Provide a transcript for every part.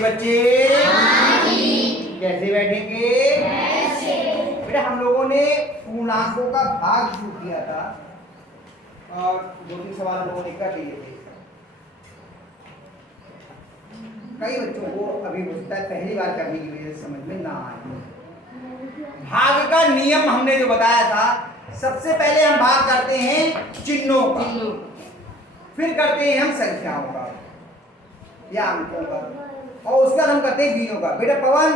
बच्चे कैसे बैठेंगे? बेटा हम लोगों ने पूर्णांकों का भाग शुरू किया था और 2-3 सवाल हम लोगों ने कर लिए थे। कई बच्चों को अभी हो सकता है पहली बार करने की वजह से समझ में ना आए। भाग का नियम हमने जो बताया था, सबसे पहले हम भाग करते हैं चिन्हों का, फिर करते हैं हम संख्याओं का या अंकों का, और उसका हम करते हैं गिनों का। बेटा पवन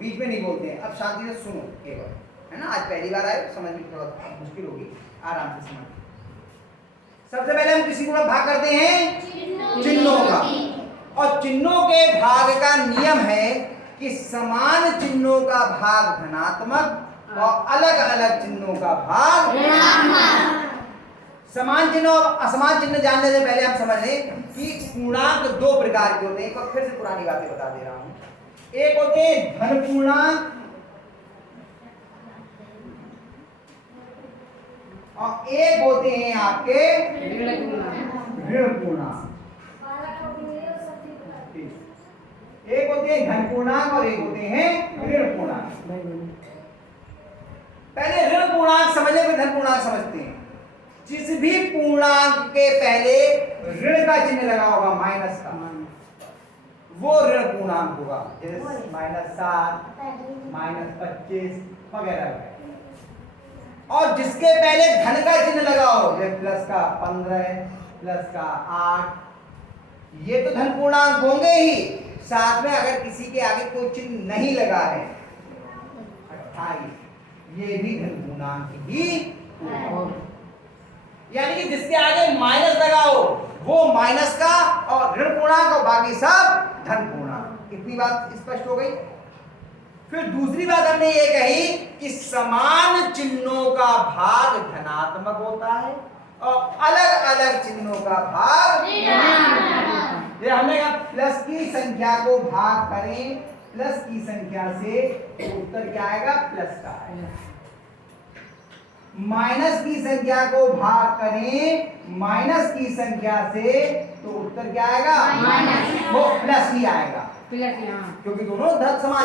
बीच में नहीं बोलते हैं, अब शांति से सुनो केवल, है ना। आज पहली बार आए, समझ में थोड़ा मुश्किल होगी, आराम से समझ। सबसे पहले हम किसी को भाग करते हैं चिन्हों का, और चिन्हों के भाग का नियम है कि समान चिन्हों का भाग धनात्मक और अलग अलग चिन्हों का भाग ऋणात्मक। समान चिन्ह और असमान चिन्ह जानने से पहले हम समझ लें कि पूर्णांक दो प्रकार के होते हैं। एक बार फिर से पुरानी बातें बता दे रहा हूं। एक होते हैं धन पूर्णांक और एक होते हैं आपके ऋण पूर्णांक। एक होते हैं धन पूर्णांक और एक होते हैं ऋण पूर्णांक। पहले ऋण पूर्णांक समझने फिर धन पूर्णांक समझते हैं। जिस भी पूर्णांक के पहले ऋण का चिन्ह लगा होगा, माइनस का, वो ऋण पूर्णांक होगा। जैसे -7, -25 वगैरह। और जिसके पहले धन का चिन्ह लगा हो, जैसे प्लस का 15, प्लस का 8, ये तो धन पूर्णांक होंगे ही। साथ में अगर किसी के आगे कोई चिन्ह नहीं लगा है, 28, ये भी धन पूर्णांक ही होगा। यानी कि जिसके आगे माइनस लगा हो वो माइनस का और ऋण पूर्णांक और बाकी सब धन पूर्णांक। इतनी बात स्पष्ट हो गई। फिर दूसरी बात हमने ये कही कि समान चिन्हों का भाग धनात्मक होता है और अलग अलग चिन्हों का भाग ऋणात्मक। ये हमने कहा प्लस की संख्या को भाग करें प्लस की संख्या से तो उत्तर क्या आएगा? प्लस का आएगा। माइनस की संख्या को भाग करें माइनस की संख्या से तो उत्तर क्या आएगा? माइनस। वो प्लस ही आएगा, क्योंकि दोनों धन समान।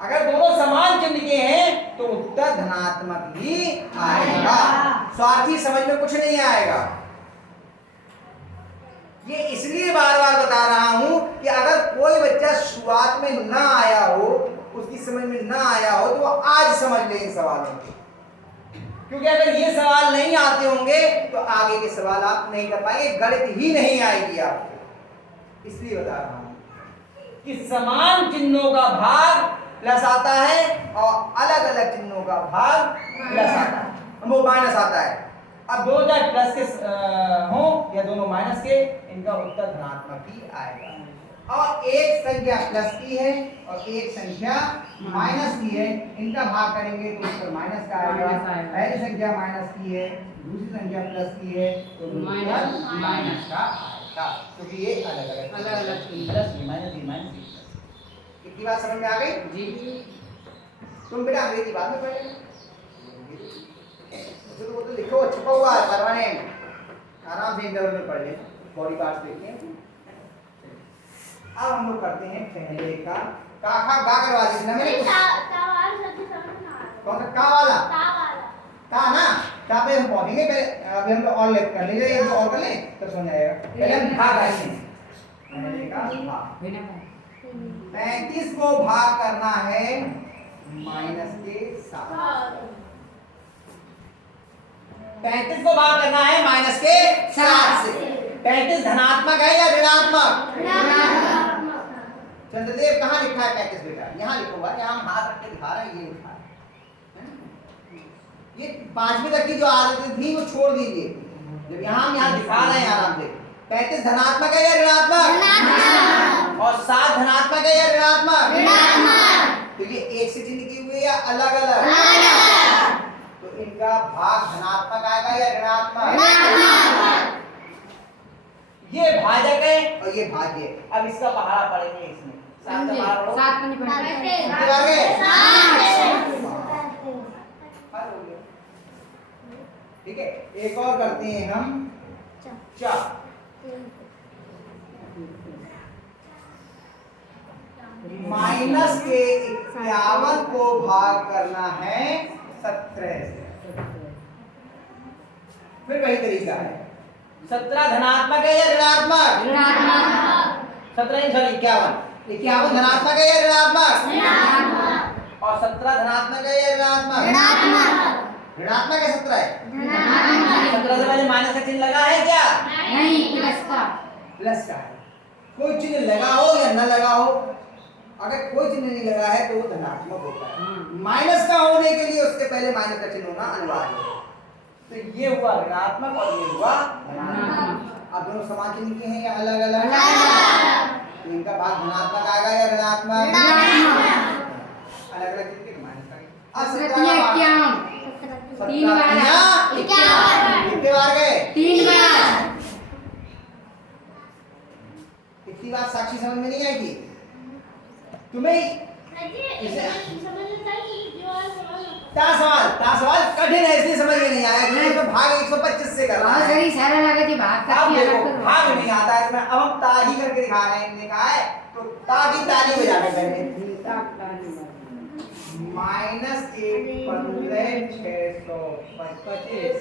अगर दोनों समान चिन्ह के हैं तो उत्तर धनात्मक ही आएगा। स्वार्थी समझ में कुछ नहीं आएगा। ये इसलिए बार बार बता रहा हूं कि अगर कोई बच्चा शुरुआत में ना आया हो, उसकी समझ में ना आया हो, तो वो आज समझ ले इन सवालों को। क्योंकि अगर ये सवाल नहीं आते होंगे तो आगे के सवाल आप नहीं कर पाएंगे, गणित ही नहीं आएगी आपको। इसलिए बता रहा हूं कि समान चिन्हों का भाग प्लस आता है और अलग अलग चिन्हों का भाग प्लस आता है, वो माइनस आता है। अब दोनों चाहे प्लस के हो या दोनों माइनस के, इनका उत्तर धनात्मक ही आएगा। और एक संख्या प्लस की है और एक संख्या माइनस की है, इनका भाग करेंगे तो उत्तर माइनस का आएगा। पहली संख्या माइनस की है, दूसरी संख्या प्लस की है तो माइनस का आएगा, क्योंकि ये अलग अलग प्लस माइनस। कितनी बात समझ में आ गई जी? तुम बेटा अंग्रेजी बाद में पढ़ेंगे, तो वो तो लिखो छपा हुआ है परमानेंट, आराम से इंटरवल में पढ़ ले, बॉडी पार्ट्स देखें। अब हम लोग करते हैं पहले का काखा गा करवा देना। मैंने कौन सा का वाला का ना का पे हम पढ़ेंगे पहले। अभी हम और लेट कर लेंगे, ये और कर लें तो समझ आएगा। पहले हम भाग करेंगे पहले का भाग। 35 को भाग करना है माइनस के साथ। 35 को भाग करना है माइनस के 7 से। 35 धनात्मक है या ऋणात्मक? चंद्रदेव कहाँ लिखा है 35 बेटा? यहाँ लिखा हुआ है, यहाँ हम हाथ रख के दिखा रहे हैं, ये लिखा है। ये 5वीं तक की जो आदतें थी वो छोड़ दीजिए। जब यहाँ हम यहाँ दिखा रहे हैं आराम से, 35 धनात्मक है या ऋणात्मक? और 7 धनात्मक है या ऋणात्मक? तो ये एक से चिन्ह की हुई या अलग अलग? तो इनका भाग धनात्मक आएगा या ऋणात्मक? ये भाजक है और ये भाज्य। अब इसका पहाड़ा पड़ेंगे इसमें। 7 का पहाड़ा ठीक है। एक और करते हैं हम 4। माइनस के 51 को भाग करना है 17 से। फिर वही तरीका है। 17 धनात्मक है या ऋणात्मक? ऋणात्मक। 17 नहीं सॉरी 51 धनात्मक है या ऋणात्मक? ऋणात्मक। और 17 धनात्मक है या ऋणात्मक? ऋणात्मक। ऋणात्मक है 17 है। ऋणात्मक। 17 से पहले माइनस का चिन्ह लगा है क्या? नहीं, प्लस का। प्लस का है। कोई चिन्ह लगा हो या न लगा हो, अगर कोई चिन्ह नहीं लगा है तो वो धनात्मक होता है। माइनस का होने के लिए उसके पहले माइनस का चिन्ह होना अनिवार्य है। तो ये हुआ ऋणात्मक और ये हुआ धनात्मक। अब दोनों समान चिन्ह के हैं या अलग अलग? तो इनका भाग धनात्मक आएगा या ऋणात्मक? अलग अलग चिन्ह के माइनस का। अब 17 तीन बार 51। कितने बार गए? 3 बार। इतनी बात साक्षी समझ में नहीं आएगी तुम्हें? सवाल कठिन है इसलिए समझ में नहीं आया कि तो भाग 125 से करना है। सही सारा लगा के भाग अब करके देखो अलग कर। भाग नहीं आता है इसमें। अब हम ताही करके दिखा रहे हैं। इन्होंने कहा है तो ताही ताली बजाकर करेंगे। माइनस के 15,625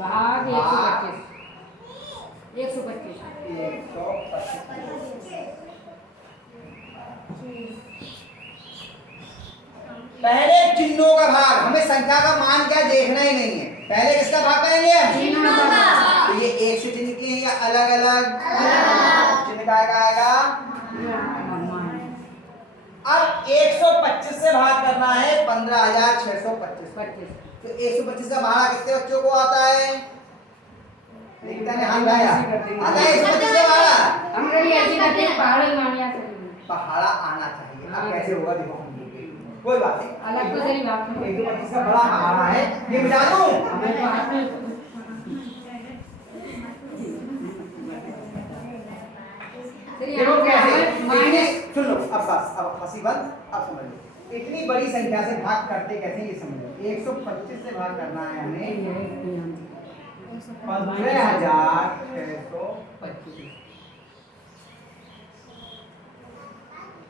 भाग 125। 125। पहले चिन्हों का भाग, हमें संख्या का मान क्या देखना ही नहीं है। पहले किसका भाग करेंगे? चिन्हों का। तो ये एक से चिन्ह के हैं या अलग अलग? चिन्ह का आएगा। अब 125 से भाग करना है 15,625। तो 125 का भाड़ा कितने बच्चों को आता है? लिखता है हां भाई आता है 125 का भाड़ा। हम कभी ऐसे करते हैं पहाड़ ही मानिया से। पहाड़ा आना चाहिए। अब कैसे होगा देखो हम कोई बात नहीं। अलग तो सही बात है। 125 का बड़ा हमारा है, ये मिटा दूं। देखो कैसे माइनस सुन लो। अब हंसी बंद। अब समझ लो इतनी बड़ी संख्या से भाग करते कैसे ये समझ लो। 125 से भाग करना है हमें 15,625।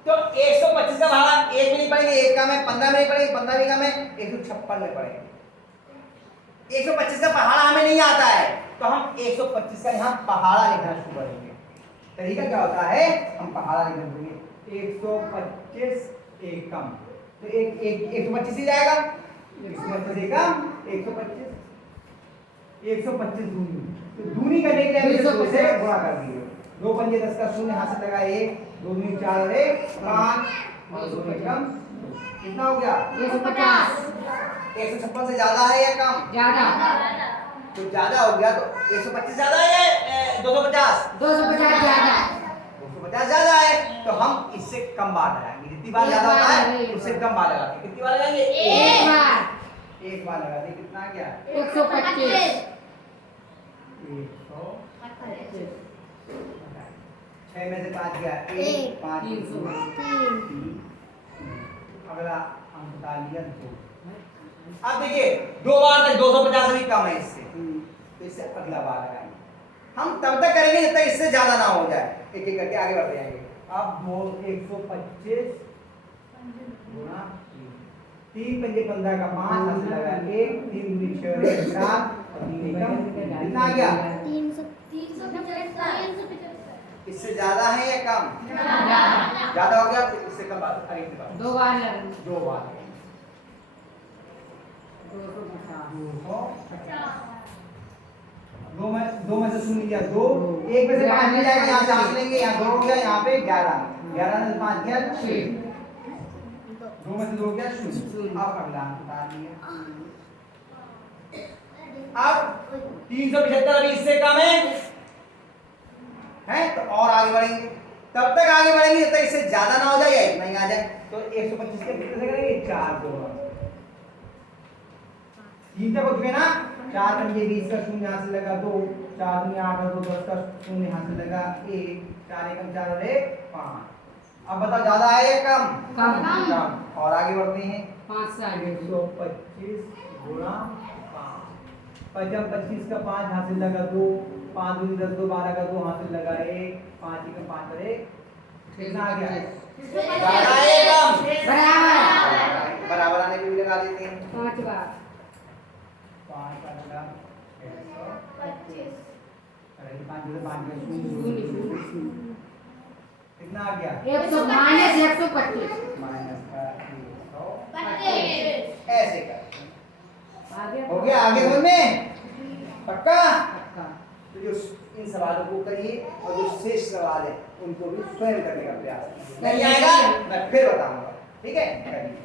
तो 125 का भाड़ा 1 में नहीं पड़ेंगे, 1 का में 15 में नहीं पड़ेंगे, 15 भी का में 156 में पड़ेंगे। 125 का पहाड़ा हमें नहीं आता है तो हम 125 का यहाँ पहाड़ा लिखना शुरू करेंगे। तरीका क्या होता है? हम पहाड़ा लिखना शुरू करेंगे। 125 एकम तो एक 125 ही जाएगा। 125 एकम 125 दूनी। तो दूनी करने के लिए हम इसे 2 से गुणा कर दिए। 2 पंजे 10 का शून्य हाथ से लगा 1 2 दूनी 4 और 1 5 और 2 एकम कितना हो गया? 150। 156 से ज्यादा है या कम? ज्यादा। तो ज्यादा हो गया तो 125 ज्यादा है या 250? 250 ज्यादा। 250 ज्यादा है तो हम इससे कम बार लगाएंगे। जितनी बार ज्यादा होता है उससे कम बार लगाएंगे। कितनी बार लगाएंगे? एक बार। एक बार लगा दे। कितना आ गया? 125। 6 में से 5 गया 1 5 3 अगला हम बता लिया 2। अब देखिए 2 बार तक 250 भी कम है इससे तो इससे अगला बार लगाएंगे। हम तब तक करेंगे जब तक इससे ज्यादा ना हो जाए। एक एक करके आगे बढ़ जाएंगे। अब 125 गुणा 3 पंजे 15 का 5 हाथ से लगा 1 3 दूनी 6 और 1 7 और 3 एकम कितना आ गया? 350। इससे ज्यादा है या कम? ज्यादा हो गया तो इससे कम बात आगे की बात। 2 बार लगेंगे। 2 बार 2 में से शून्य लिया 2 1 में से 5 मिल जाएगा। यहाँ से हाथ लेंगे यहाँ 2 हो गया यहाँ पे 11 11 में से 5 गया 6 2 में से 2 गया 0। अब अगला बता दिया। अब 375 अभी इससे कम है तो और आगे बढ़ेंगे। तब तक आगे बढ़ेंगे जब तक इससे ज्यादा ना हो जाए या इतना ही आ जाए। तो 125 के कितने से करेंगे? 4 2 3 तक हो चुके ना। 4 पंजे 20 का शून्य यहाँ से लगा 2 4 दूनी 8 और 2 10 का शून्य यहाँ से लगा 1 4 एकम 4 और 1 5। अब बताओ ज्यादा है या कम? कम। और आगे बढ़ते हैं 5 से आगे। 125 गुणा 5 25 का 5 यहाँ से लगा 2 5 दूनी 10 2 12 का 2 हाथ से लगाए 5 1 5 पर 1 कितना आ गया बराबर बराबर आने पे भी लगा देते हैं 5 बार 5 का लगा 25 अरे 5 से 5 में कितना आ गया 100 माइनस 125 माइनस का 25 ऐसे कर आगे हो गया आगे समझ में पक्का पक्का तो जो इन सवालों को करिए और जो शेष सवाल है उनको भी स्वयं करने का प्रयास कीजिए। नहीं आएगा मैं फिर बताऊंगा ठीक है करिए